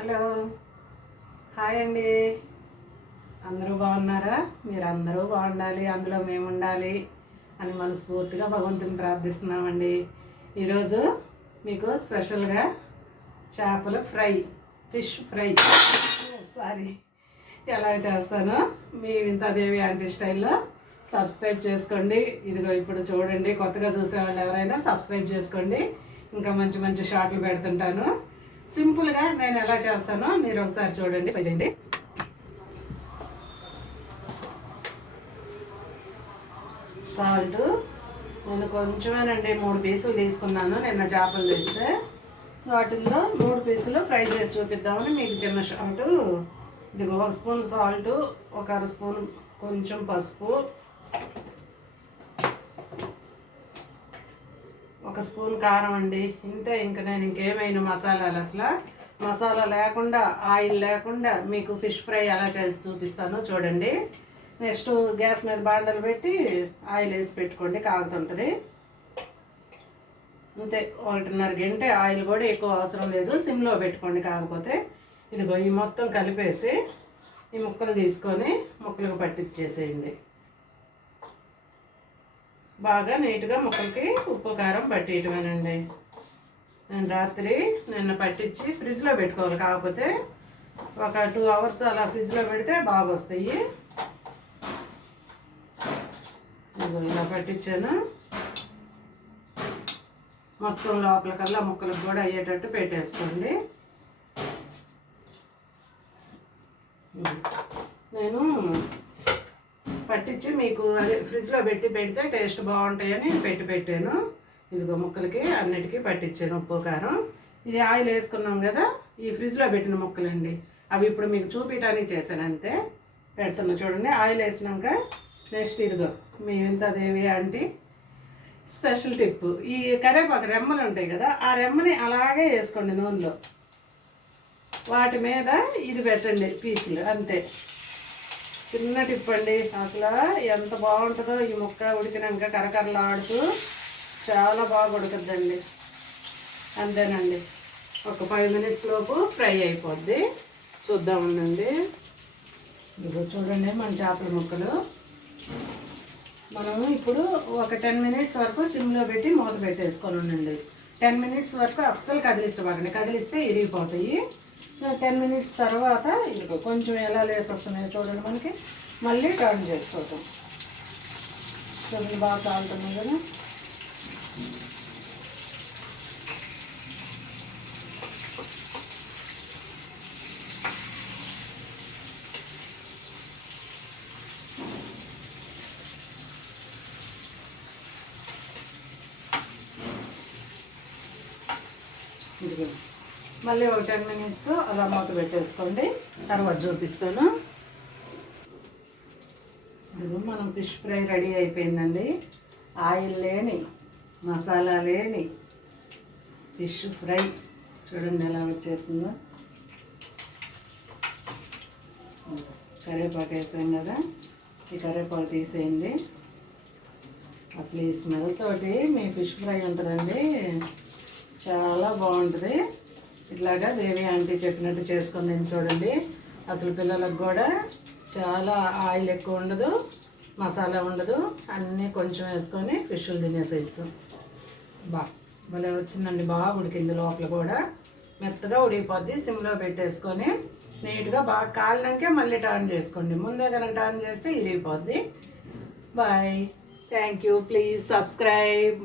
Hello. Hi అండి. అందరూ బాగున్నారా? మీరు అందరూ బాగుండాలి అందులో మేము ఉండాలి అని మనస్ఫూర్తిగా భగవంతుని ప్రార్థిస్తున్నామండి. ఈరోజు మీకు స్పెషల్గా చేపల ఫ్రై ఫిష్ ఫ్రై. సారీ ఎలా చేస్తానో మీ వింతాదేవి ఆంటీ స్టైల్లో సబ్స్క్రైబ్ చేసుకోండి. ఇదిగో ఇప్పుడు చూడండి కొత్తగా చూసే వాళ్ళు ఎవరైనా సబ్స్క్రైబ్ చేసుకోండి. ఇంకా మంచి మంచి షార్ట్లు పెడుతుంటాను. సింపుల్గా నేను ఎలా చేస్తానో మీరు ఒకసారి చూడండి. ట్రై చేయండి సాల్ట్ నేను కొంచెమేనండి మూడు పీసులు తీసుకున్నాను. నిన్న చేపలు తీస్తే వాటిల్లో మూడు పీసులు ఫ్రై చేసి చూపిద్దామని మీకు చిన్న షాల్ట్ ఇదిగో ఒక స్పూన్ సాల్ట్ ఒక అర స్పూన్ కొంచెం పసుపు ఒక స్పూన్ కారం అండి. ఇంతే ఇంకా నేను ఇంకేమైనా మసాలాలు అసలు. మసాలా లేకుండా ఆయిల్ లేకుండా మీకు ఫిష్ ఫ్రై ఎలా చేసి చూపిస్తాను చూడండి. నెక్స్ట్ గ్యాస్ మీద బాండలు పెట్టి ఆయిల్ వేసి పెట్టుకోండి కాగుతుంటుంది. అంతే ఒకటిన్నర గంట ఆయిల్ కూడా ఎక్కువ అవసరం లేదు. సిమ్లో పెట్టుకోండి కాకపోతే. ఇదిగో ఈ మొత్తం కలిపేసి ఈ ముక్కలు తీసుకొని ముక్కలకు పట్టించేసేయండి. బాగా నీట్గా ముక్కలకి ఉప్పు కారం పట్టేయటమేనండి. నేను రాత్రి నిన్న పట్టించి ఫ్రిడ్జ్లో పెట్టుకోవాలి. కాకపోతే ఒక టూ అవర్స్ అలా ఫ్రిడ్జ్లో పెడితే బాగా వస్తాయి ఇలా పట్టించాను మొత్తం లోపలికల్లా ముక్కలకు కూడా అయ్యేటట్టు పెట్టేసుకోండి. నేను పట్టించి మీకు అదే ఫ్రిడ్జ్లో పెట్టి పెడితే టేస్ట్ బాగుంటాయని పెట్టి పెట్టాను. ఇదిగో ముక్కలకి అన్నిటికీ పట్టించాను ఉప్పు కారం. ఇది ఆయిల్ వేసుకున్నాం కదా ఈ ఫ్రిడ్జ్లో పెట్టిన ముక్కలండి. అవి ఇప్పుడు మీకు చూపించడానికి చేశాను అంతే. పెడుతున్నా చూడండి ఆయిల్ వేసినాక నెక్స్ట్ ఇదిగో మీ ఇంతదేవి ఆంటీ. స్పెషల్ టిప్ ఈ కరేపాకు రెమ్మలు ఉంటాయి కదా ఆ రెమ్మని అలాగే వేసుకోండి నూనెలో. వాటి మీద ఇది పెట్టండి పీసులు అంతే. చిన్న టిప్ అండి. అసలు ఎంత బాగుంటుందో ఈ ముక్క ఉడికినాక కరకరలాడుతూ చాలా బాగా ఉడుకుద్దండి. అంతేనండి. ఒక ఫైవ్ మినిట్స్ లోపు ఫ్రై అయిపోద్ది. చూద్దాం ఉండండి ఇదిగో చూడండి మన చేపల ముక్కలు. మనము ఇప్పుడు ఒక టెన్ మినిట్స్ వరకు సిమ్లో పెట్టి మూత పెట్టేసుకొని ఉండండి. టెన్ మినిట్స్ వరకు అస్సలు కదిలించబాకండి. కదిలిస్తే ఇరిగిపోతాయి. టెన్ మినిట్స్ తర్వాత ఇదిగో కొంచెం ఎలా లేసి వస్తున్నాయో చూడండి మనకి. మళ్ళీ టర్న్ చేసుకోవటం. చూడండి బాగా కాలుతున్నాయి కదా. ఇదిగో. మళ్ళీ ఒక టెన్ మినిట్స్ అలా మూత పెట్టేసుకోండి. తర్వాత చూపిస్తాను. ఇదిగో మనం ఫిష్ ఫ్రై రెడీ అయిపోయిందండి. ఆయిల్ లేని మసాలా లేని ఫిష్ ఫ్రై చూడండి ఎలా వచ్చేసిందో. కరివేపాకు వేసాం కదా ఈ కరివేపాకు తీసేయండి. అసలు ఈ స్మెల్ తోటి మీ ఫిష్ ఫ్రై ఉంటుందండి. చాలా బాగుంటుంది. ఇట్లాగా దేవి ఆంటీ చెప్పినట్టు చేసుకొని నేను చూడండి. అసలు పిల్లలకు కూడా చాలా ఆయిల్ ఎక్కువ ఉండదు మసాలా ఉండదు. అన్నీ కొంచెం వేసుకొని ఫిష్లు తినేసేయచ్చు. బా భలే వచ్చిందండి బాగా ఉడికింది లోపల కూడా. మెత్తగా ఉడికిపోద్ది సిమ్లో పెట్టేసుకొని నీట్గా బాగా కాలినాకే మళ్ళీ టర్న్ చేసుకోండి. ముందే కనుక టర్న్ చేస్తే ఇరిగిపోద్ది. Bye thank you please subscribe